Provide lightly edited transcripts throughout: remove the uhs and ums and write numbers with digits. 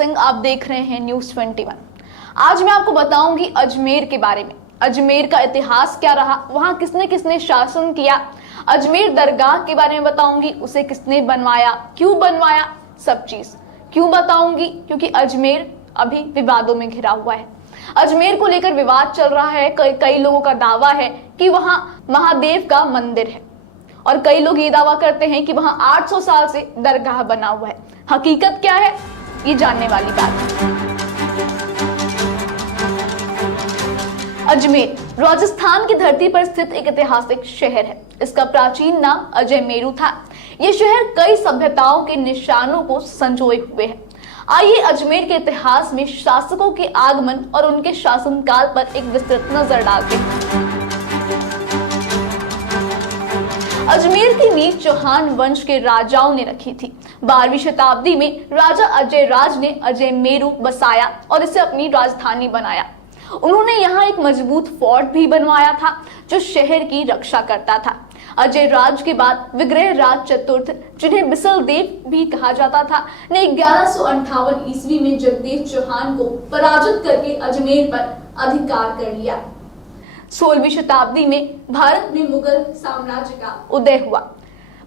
सिंह, आप देख रहे हैं न्यूज़ 21। आज मैं आपको बताऊंगी अजमेर के बारे में। अजमेर का इतिहास क्या रहा, वहां किसने किसने शासन किया। अजमेर दरगाह के बारे में बताऊंगी, उसे किसने बनवाया, क्यों बनवाया, सब चीज क्यों बताऊंगी, क्योंकि अजमेर अभी विवादों में घिरा हुआ है। अजमेर को लेकर विवाद चल रहा है। कई लोगों का दावा है कि वहां महादेव का मंदिर है और कई लोग ये दावा करते हैं कि वहां 800 साल से दरगाह बना हुआ है। हकीकत क्या है, ये जानने वाली बात है। अजमेर राजस्थान की धरती पर स्थित एक ऐतिहासिक शहर है। इसका प्राचीन नाम अजयमेरु था। यह शहर कई सभ्यताओं के निशानों को संजोए हुए है। आइए अजमेर के इतिहास में शासकों के आगमन और उनके शासनकाल पर एक विस्तृत नजर डालते हैं। अजमेर की नींव चौहान वंश के राजाओं ने रखी थी। 12वीं शताब्दी में राजा अजय राज ने अजयमेरु बसाया और इसे अपनी राजधानी बनाया। उन्होंने यहाँ एक मजबूत फोर्ट भी बनवाया था जो शहर की रक्षा करता था। अजय राज के बाद विग्रह राज चतुर्थ, जिन्हें बिसल देव भी कहा जाता था, ने 1158 ईस्वी में जगदेव चौहान को पराजित करके अजमेर पर अधिकार कर लिया। 16वीं शताब्दी में भारत में मुगल साम्राज्य का उदय हुआ।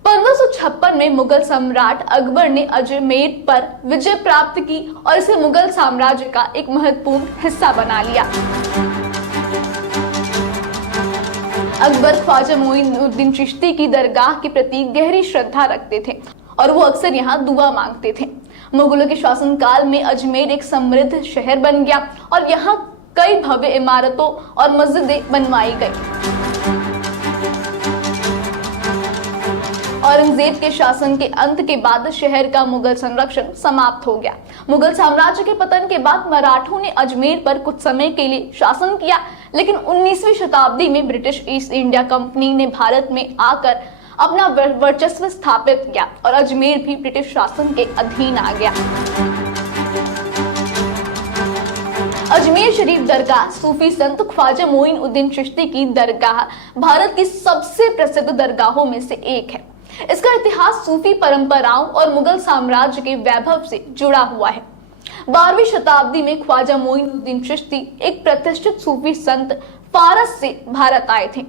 1556 में मुगल सम्राट अकबर ने अजमेर पर विजय प्राप्त की और इसे मुगल साम्राज्य का एक महत्वपूर्ण हिस्सा बना लिया। अकबर ख्वाजा मोइनुद्दीन चिश्ती की दरगाह के प्रति गहरी श्रद्धा रखते थे और वो अक्सर यहाँ दुआ मांगते थे। मुगलों के शासनकाल में अजमेर एक समृद्ध शहर बन गया और यहाँ कई भव्य इमारतों और मस्जिदें बनवाई गई। औरंगजेब के शासन के अंत के बाद शहर का मुगल संरक्षण समाप्त हो गया। मुगल साम्राज्य के पतन के बाद मराठों ने अजमेर पर कुछ समय के लिए शासन किया, लेकिन 19वीं शताब्दी में ब्रिटिश ईस्ट इंडिया कंपनी ने भारत में आकर अपना वर्चस्व स्थापित किया और अजमेर भी ब्रिटिश शासन के अधीन आ गया। अजमेर शरीफ दरगाह सूफी संत ख्वाजा मोइनुद्दीन चिश्ती की दरगाह भारत की सबसे प्रसिद्ध दरगाहों में से एक है। इसका इतिहास सूफी परंपराओं और मुगल साम्राज्य के वैभव से जुड़ा हुआ है। 12वीं शताब्दी में ख्वाजा मोइनुद्दीन चिश्ती एक प्रतिष्ठित सूफी संत फारस से भारत आए थे।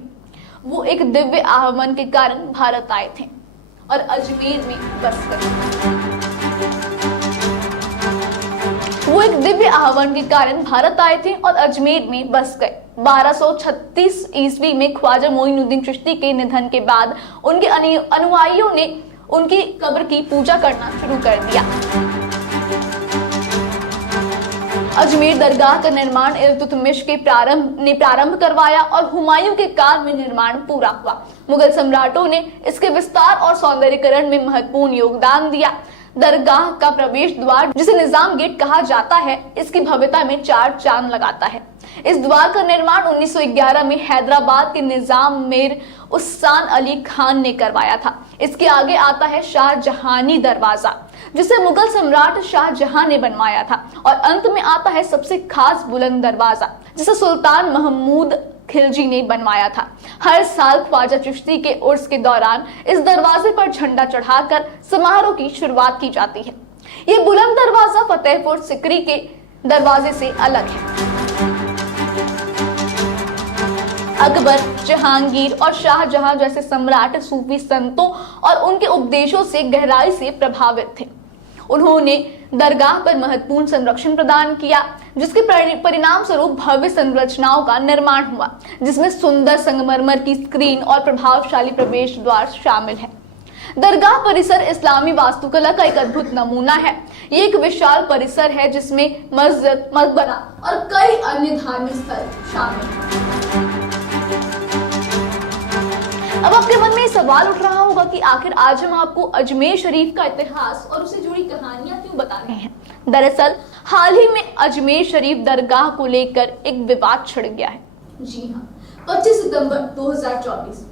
वो एक दिव्य आगमन के कारण भारत आए थे और अजमेर में बस गए। वो एक दिव्य आह्वान के कारण भारत आए थे और अजमेर में बस गए। 1236 ईस्वी में ख्वाजा मोइनुद्दीन चिश्ती के निधन के बाद उनके अनुयायियों ने उनकी कब्र की पूजा करना शुरू कर दिया। अजमेर दरगाह का निर्माण इल्तुतमिश के प्रारंभ करवाया और हुमायूं के काल में निर्माण पूरा हुआ। मुगल सम्राटों ने इसके विस्तार और सौंदर्यीकरण में महत्वपूर्ण योगदान दिया। दरगाह का प्रवेश द्वार, जिसे निजाम गेट कहा जाता है, इसकी भव्यता में 4 चांद लगाता है। इस द्वार का निर्माण 1911 में हैदराबाद के निजाम मीर उस्मान अली खान ने करवाया था। इसके आगे आता है शाहजहानी दरवाजा, जिसे मुगल सम्राट शाहजहां ने बनवाया था, और अंत में आता है सबसे खास बुलंद दरवाजा, जिसे सुल्तान महमूद खिलजी ने बनवाया था। हर साल ख्वाजा चिश्ती के उर्स के दौरान इस दरवाजे पर झंडा चढ़ाकर समारोह की शुरुआत की जाती है। ये बुलंद दरवाजा फतेहपुर सिकरी के दरवाजे से अलग है। अकबर, जहांगीर और शाहजहां जैसे सम्राट सूफी संतों और उनके उपदेशों से गहराई से प्रभावित थे। उन्होंने दरगाह पर महत्वपूर्ण संरक्षण प्रदान किया, जिसके परिणाम स्वरूप भव्य संरचनाओं का निर्माण हुआ, जिसमें सुंदर संगमरमर की स्क्रीन और प्रभावशाली प्रवेश द्वार शामिल है। दरगाह परिसर इस्लामी वास्तुकला का एक अद्भुत नमूना है। ये एक विशाल परिसर है जिसमें मस्जिद, मकबरा और कई अन्य धार्मिक स्थल शामिल हैं। अब आपके मन में ये सवाल उठ रहा होगा कि आखिर आज हम आपको अजमेर शरीफ का इतिहास और उससे जुड़ी कहानियां क्यों बता रहे हैं। दरअसल हाल ही में अजमेर शरीफ दरगाह को लेकर एक विवाद छिड़ गया है। जी हाँ, 25 सितंबर 2024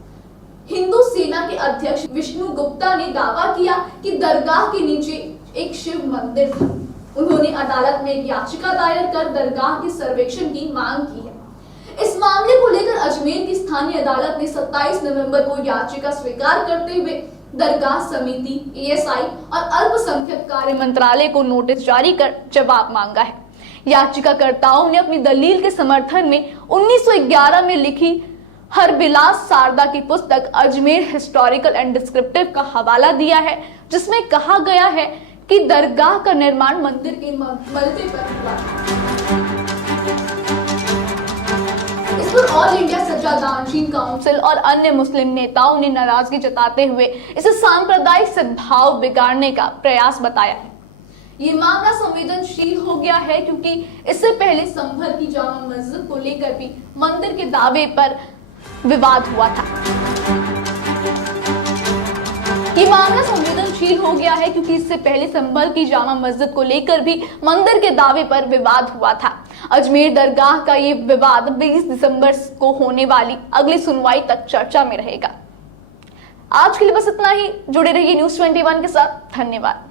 हिंदू सेना के अध्यक्ष विष्णु गुप्ता ने दावा किया कि दरगाह के नीचे एक शिव मंदिर था। उन्होंने अदालत में एक याचिका दायर कर दरगाह के सर्वेक्षण की मांग की है। इस मामले को लेकर अजमेर की स्थानीय अदालत ने 27 नवंबर को याचिका स्वीकार करते हुए दरगाह समिति, ASI और अल्पसंख्यक कार्य मंत्रालय को नोटिस जारी कर जवाब मांगा है। याचिकाकर्ताओं ने अपनी दलील के समर्थन में 1911 में लिखी हरबिलास सारदा की पुस्तक अजमेर हिस्टोरिकल एंड डिस्क्रिप्टिव का हवाला दिया है, जिसमें कहा गया है कि दरगाह का निर्माण मंदिर के मलबे पर हुआ। इस पर ऑल इंडिया सज्जादानशीन काउंसिल और अन्य मुस्लिम नेताओं ने नाराजगी जताते हुए इसे सांप्रदायिक सद्भाव बिगाड़ने का प्रयास बताया है। ये मामला संवेदनशील हो गया है क्योंकि इससे पहले संभल की जामा मस्जिद को लेकर भी मंदिर के दावे पर विवाद हुआ था। ये मामला संवेदनशील हो गया है क्योंकि इससे पहले संभल की जामा मस्जिद को लेकर भी मंदिर के दावे पर विवाद हुआ था। अजमेर दरगाह का ये विवाद 20 दिसंबर को होने वाली अगली सुनवाई तक चर्चा में रहेगा। आज के लिए बस इतना ही। जुड़े रहिए न्यूज़ 21 के साथ। धन्यवाद।